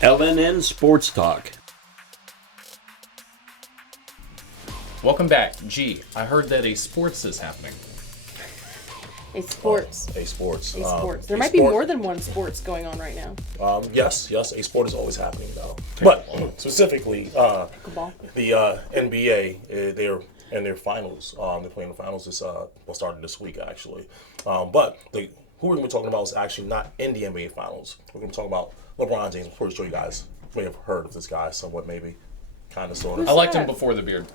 LNN Sports Talk. Welcome back. Gee, I heard that a sports is happening. A sports. A sports. A sports. There might be more than one sports going on right now. Yes. A sport is always happening though. But specifically, Pickleball. the NBA, they're in their finals. They're playing the finals. Started this week actually. But who we're going to be talking about is actually not in the NBA finals. We're going to be talking about LeBron James. I'm pretty sure you guys may have heard of this guy somewhat, maybe, kind of, sort of. I liked him before the beard.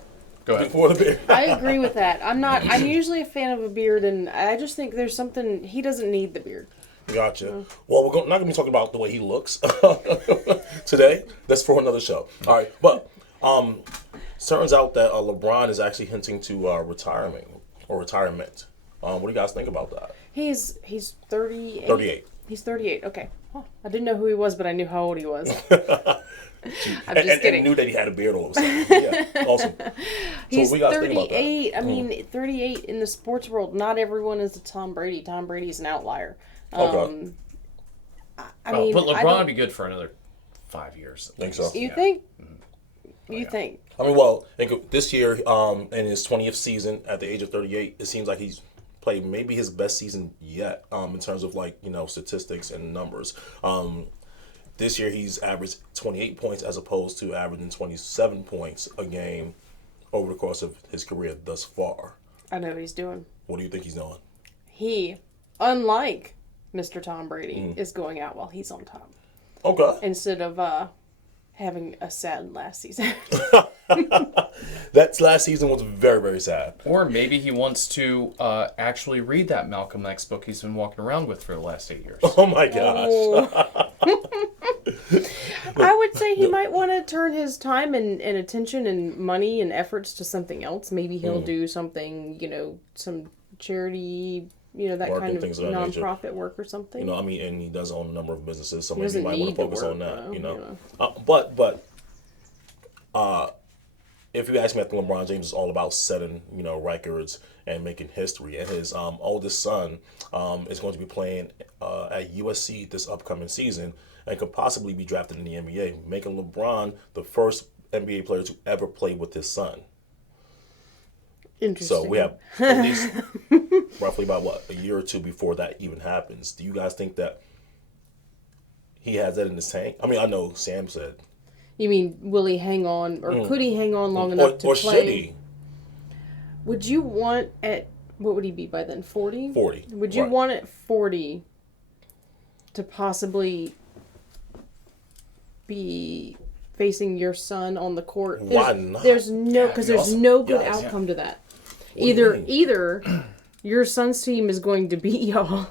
Go ahead. Before the beard. I agree with that. I'm usually a fan of a beard, and I just think there's something, he doesn't need the beard. Gotcha. Well, we're not going to be talking about the way he looks today. That's for another show. All right. But turns out that LeBron is actually hinting to retirement. What do you guys think about that? He's 38. 38. He's 38. Okay. Huh. I didn't know who he was, but I knew how old he was. I'm just and kidding. knew that he had a beard all of a sudden. Yeah, awesome. He's what do you guys think about that? 38. I mean, 38 in the sports world. Not everyone is a Tom Brady. Tom Brady's an outlier. Okay. I mean, but LeBron would be good for another 5 years. Think so? You think? You yeah. think? I mean, well, I think this year, in his 20th season, at the age of 38, it seems like he's played maybe his best season yet, in terms of statistics and numbers. This year he's averaged 28 points as opposed to averaging 27 points a game over the course of his career thus far. I know what he's doing. What do you think he's doing? He, unlike Mr. Tom Brady, is going out while he's on top. Okay. Instead of having a sad last season. That last season was very, very sad. Or maybe he wants to actually read that Malcolm X book he's been walking around with for the last 8 years. Oh my gosh. Oh. I would say he might want to turn his time and attention and money and efforts to something else. Maybe he'll do something, some charity, that Work kind and of things of that nature. nonprofit work or something. And he does own a number of businesses, so maybe he doesn't might want need to to focus work, on that, though, But if you ask me, I think LeBron James is all about setting, records and making history. And his oldest son is going to be playing at USC this upcoming season and could possibly be drafted in the NBA, making LeBron the first NBA player to ever play with his son. Interesting. So we have at least roughly about, a year or two before that even happens. Do you guys think that he has that in his tank? I mean, I know Sam said. You mean, will he hang on, or could he hang on long enough to or play? Should he? Would you want what would he be by then, 40? 40. Would you Right. want at 40 to possibly be facing your son on the court? Why not? There's no, because there's awesome. no good Yes. outcome to that. do you mean? Either your son's team is going to beat y'all,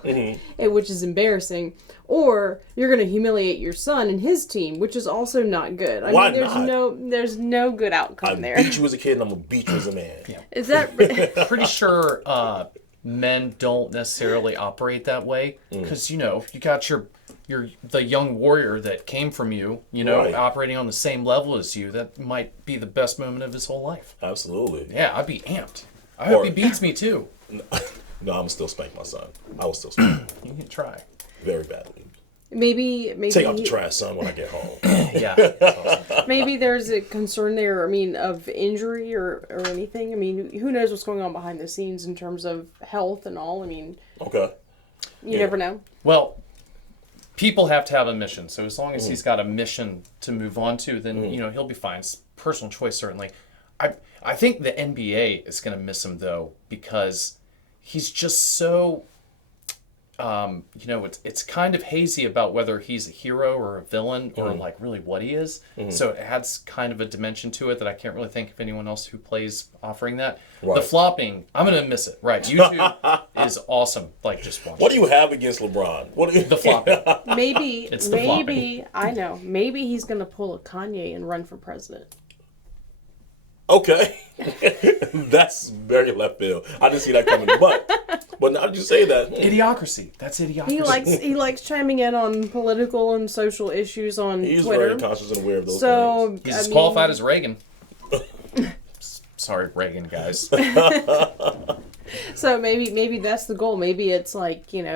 which is embarrassing, or you're going to humiliate your son and his team, which is also not good. Why I mean, not? there's no good outcome I there. beat you as a kid and I'm going to beat you as a man. Yeah. Is that Pretty sure men don't necessarily operate that way because you got the young warrior that came from you, Right. operating on the same level as you. That might be the best moment of his whole life. Absolutely. Yeah, I'd be amped. I hope Or- he beats me too. No, I'm still spank my son. I will still spank him You can try. very badly. maybe Take out the trash, son, when I get home. Yeah. That's awesome. maybe there's a concern there, I mean, of injury or anything. I mean, who knows what's going on behind the scenes in terms of health and all. I mean, Okay. you never know. Well, people have to have a mission. So as long as he's got a mission to move on to, then he'll be fine. It's personal choice, certainly. I think the NBA is going to miss him though because he's just so. It's kind of hazy about whether he's a hero or a villain or like really what he is. So it adds kind of a dimension to it that I can't really think of anyone else who plays offering that. Right. The flopping, I'm going to miss it. Right. YouTube is awesome. Like just watch What do you have against LeBron? What do you... the flopping. Maybe, It's the flopping. maybe he's going to pull a Kanye and run for president. Okay. That's very left field. I didn't see that coming. But now that you say that... Idiocracy. That's idiocracy. He likes chiming in on political and social issues on He's Twitter. very conscious and aware of those So things. He's as qualified as Reagan. Sorry, Reagan, guys. So maybe that's the goal. Maybe it's like, he's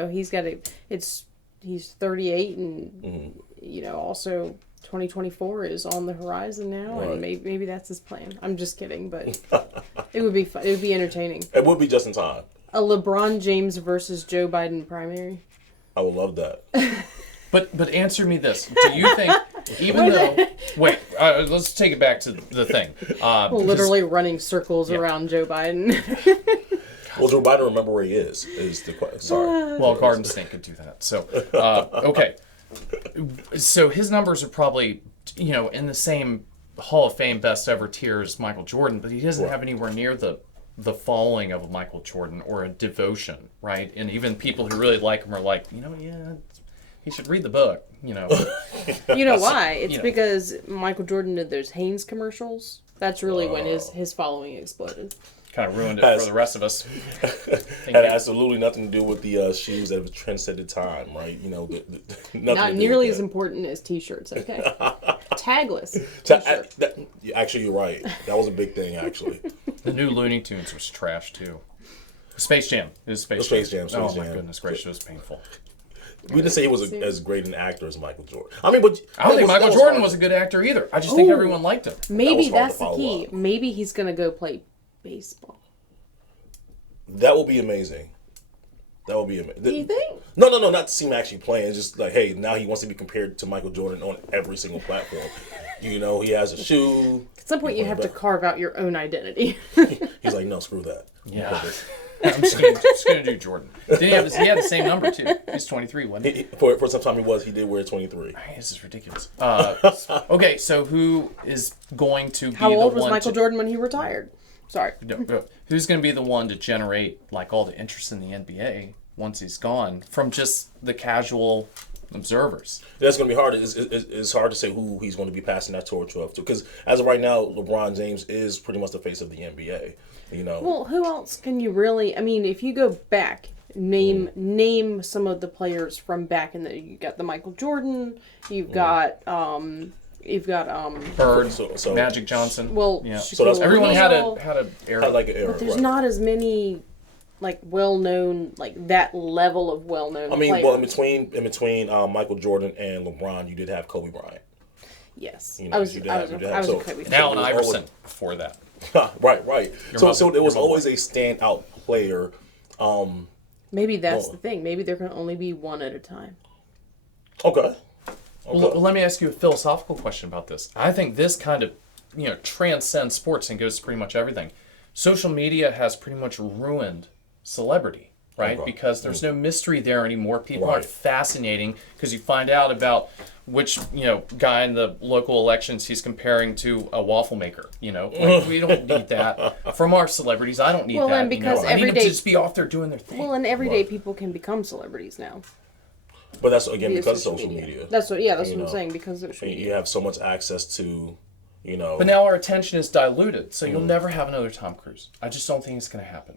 38 and also 2024 is on the horizon now, Right. and maybe that's his plan. I'm just kidding, but it would be fun. It would be entertaining. It would be just in time. A LeBron James versus Joe Biden primary. I would love that. But answer me this: do you think, even though, wait, let's take it back to the thing. Literally running circles around Joe Biden. Well, Joe Biden, remember where he is the question. Sorry. Well, Garden State could do that. So, okay. So his numbers are probably, in the same Hall of Fame best ever tier as Michael Jordan, but he doesn't have anywhere near the following of a Michael Jordan or a devotion, right? And even people who really like him are like, he should read the book, You know why? It's You know. because Michael Jordan did those Hanes commercials. That's really when his following exploded. Kind of ruined it for the rest of us. Had absolutely nothing to do with the shoes that have transcended time, right? Nothing Not to do nearly with as that. important as T-shirts. Okay, tagless. Actually, you're right. That was a big thing, actually. The new Looney Tunes was trash too. Space Jam. It was Space Jam. Space Oh my Jam. goodness gracious, it was painful. We didn't say he was as great an actor as Michael Jordan. I mean, but I don't think Michael that Jordan hard. was a good actor either. I just think Ooh. everyone liked him. Maybe hard to that's the follow key. up. Maybe he's gonna go play baseball. That will be amazing. That will be amazing. Do you think? No, not to see him actually playing. It's just like, hey, now he wants to be compared to Michael Jordan on every single platform. He has a shoe. At some point, you have to carve out your own identity. He's like, no, screw that. Yeah. I'm just gonna do Jordan. He had the same number too. He's 23, wasn't he? For some time he did wear 23. This is ridiculous. Okay, so who is going to be How the old was one Michael to, Jordan when he retired? Sorry. No, who's going to be the one to generate like all the interest in the NBA once he's gone from just the casual observers? That's going to be hard. It's hard to say who he's going to be passing that torch off to. Because as of right now, LeBron James is pretty much the face of the NBA. Well, who else can you really? I mean, if you go back, name some of the players from back in the. You got the Michael Jordan. You've got Bird, So- Magic Johnson. Well, yeah. So that's- Shaquille Everyone O'Neal. had a era. I like an era. But there's right. not as many, like well-known, like that level of well-known. I mean, players. well, in between Michael Jordan and LeBron, you did have Kobe Bryant. Yes, You know, I was you a did have- Kobe so- fan. Now an It was Iverson always- before that. Right. So mother- there was your mother. always a standout player. Maybe that's Oh. the thing. Maybe there can only be one at a time. Okay. Well, let me ask you a philosophical question about this. I think this kind of, transcends sports and goes to pretty much everything. Social media has pretty much ruined celebrity, right? Okay. Because there's no mystery there anymore. People Right. aren't fascinating because you find out about which, guy in the local elections he's comparing to a waffle maker. Like, we don't need that from our celebrities. I don't need Well, that. and because I need them to everyday- just be off there doing their thing. Well, and everyday Right. people can become celebrities now. But that's again via because of social media. That's what. Yeah, that's what You I'm know, saying. Because of social You media. have so much access to, But now our attention is diluted, so Mm. you'll never have another Tom Cruise. I just don't think it's going to happen.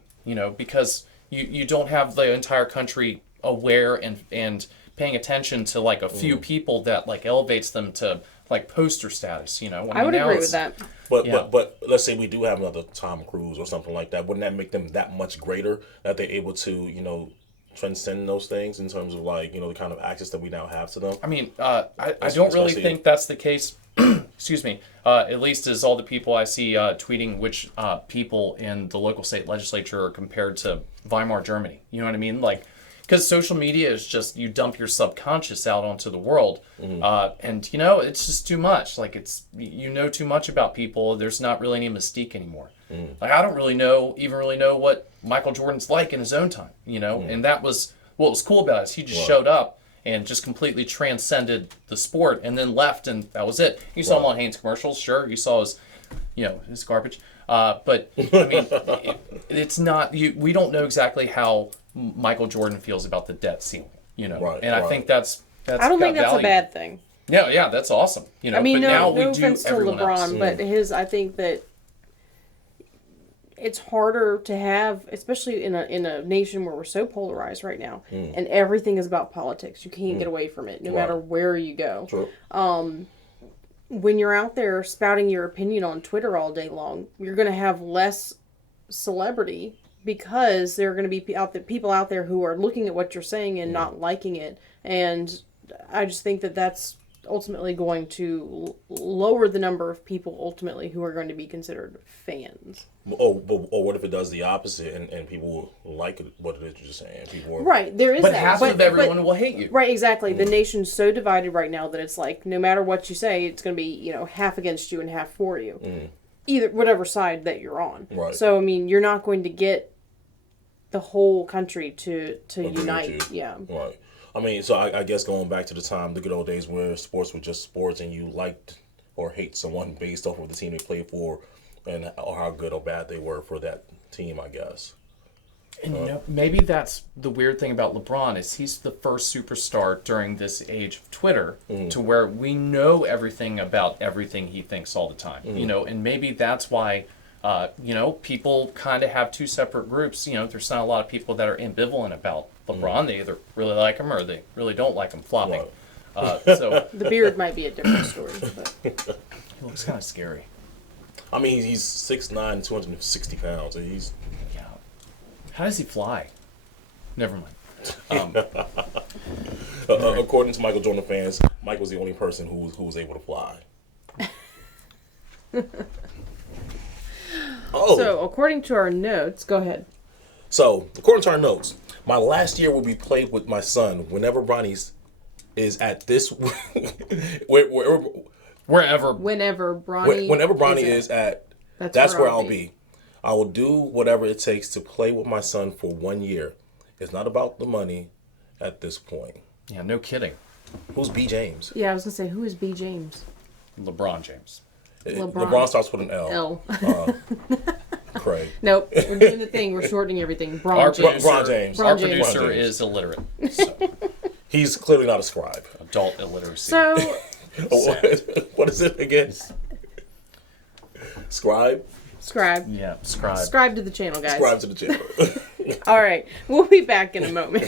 Because you don't have the entire country aware and paying attention to like a few Mm. people that like elevates them to like poster status. I would now agree it's- with that. But, Yeah. but let's say we do have another Tom Cruise or something like that. Wouldn't that make them that much greater that they're able to transcend those things in terms of like the kind of access that we now have to them? I mean, I don't really especially- think that's the case. Excuse me. At least as all the people I see tweeting which people in the local state legislature are compared to Weimar Germany. You know what I mean? Like, because social media is just you dump your subconscious out onto the world, and it's just too much. Like it's too much about people. There's not really any mystique anymore. Like I don't really know what Michael Jordan's like in his own time. And that was what was cool about it. Is he just showed up and just completely transcended the sport and then left, and that was it. You saw him on Hanes commercials, sure. You saw his garbage. But I mean, it's not. We don't know exactly how Michael Jordan feels about the debt ceiling. Right, and I right. think that's I don't think got that's value. a bad thing. Yeah, that's awesome. I mean, but now no we do offense to everyone LeBron, else. but I think that it's harder to have, especially in a nation where we're so polarized right now, and everything is about politics. You can't get away from it, no matter where you go. True. When you're out there spouting your opinion on Twitter all day long, you're going to have less celebrity because there are going to be people out there who are looking at what you're saying and not liking it. And I just think that that's ultimately going to lower the number of people ultimately who are going to be considered fans. Or what if it does the opposite and people like it, what it is you're saying? People are, Right, there is But that. half of everyone will hate you. Right, exactly. The nation's so divided right now that it's like no matter what you say, it's going to be half against you and half for you, either whatever side that you're on. Right. So I mean, you're not going to get the whole country to agree with unite. you. Yeah. Right. I mean, so I guess going back to the good old days where sports were just sports and you liked or hate someone based off of the team they played for and or how good or bad they were for that team, I guess. And maybe that's the weird thing about LeBron is he's the first superstar during this age of Twitter to where we know everything about everything he thinks all the time. And maybe that's why people kind of have two separate groups. There's not a lot of people that are ambivalent about LeBron. They either really like him or they really don't like him flopping. Right. So The beard might be a different story, but he looks kind of scary. I mean, he's 6'9", 260 pounds. And he's Yeah. How does he fly? Never mind. according to Michael Jordan fans, Mike was the only person who was able to fly. So according to our notes, go ahead. So, according to our notes, my last year will be played with my son whenever Bronny's is at this. Wherever. Whenever Bronny is at, That's that's where where I'll I'll be. be. I will do whatever it takes to play with my son for 1 year. It's not about the money at this point. Yeah, no kidding. Who's B. James? Yeah, I was gonna say, who is B. James? LeBron James. LeBron starts with an L. L. Craig. Nope, we're doing the thing. We're shortening everything. Bron Our James. Bron James. Our Bron James. producer Bron James. is illiterate. So, He's clearly not a scribe. adult illiteracy. So What is it again? Scribe? scribe. Yeah, scribe. Subscribe to the channel, guys. Scribe to the channel. All right, we'll be back in a moment.